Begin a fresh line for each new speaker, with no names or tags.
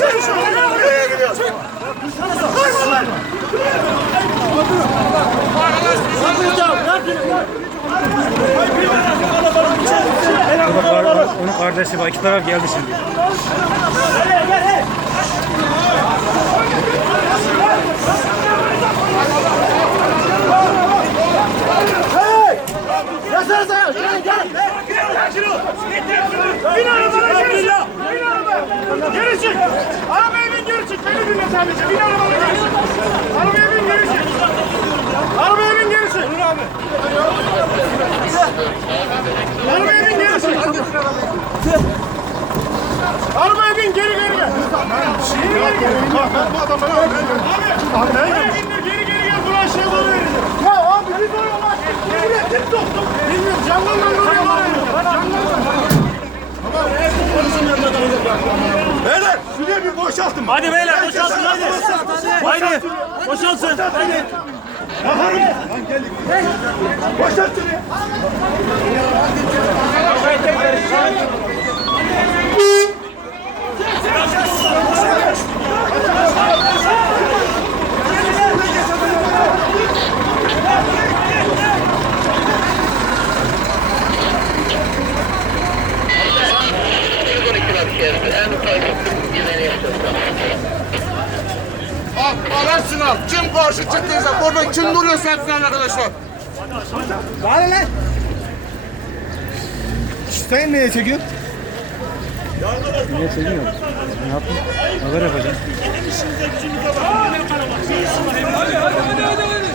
Nereye gidiyorsun?
Bak, Onun kardeşi var. İki taraf geldi şimdi.
Yasanıza! Gel gel! Bin arabana geri çık! Bin arabaya! Geri çık! Arabaya bin geri çık! Beni dinle sadece! Bin arabana geri çık! Arabaya bin geri çık! Arabaya bin geri çık! Dur abi! Arabaya bin geri çık! Arabaya bin geri geri gel! Geri geri gel! Ben bu adamı Abi! Arabaya bin de geri geri gel! Buraya şey doğru vereceğim! Ya abi boşaltın.
Hadi beyler boşalsın hadi. Haydi boşalsın. Hadi.
Yaparım. Boşalt şuraya.
Bak alan sınav. Kim karşı çıktıysa burada kim duruyorsa hepsine arkadaşlar. Bari lan.
Sen neye çekiyorsun?
Niye çekiyorsun? Ne yaptın? Haber yapacağım. Hadi hadi hadi hadi.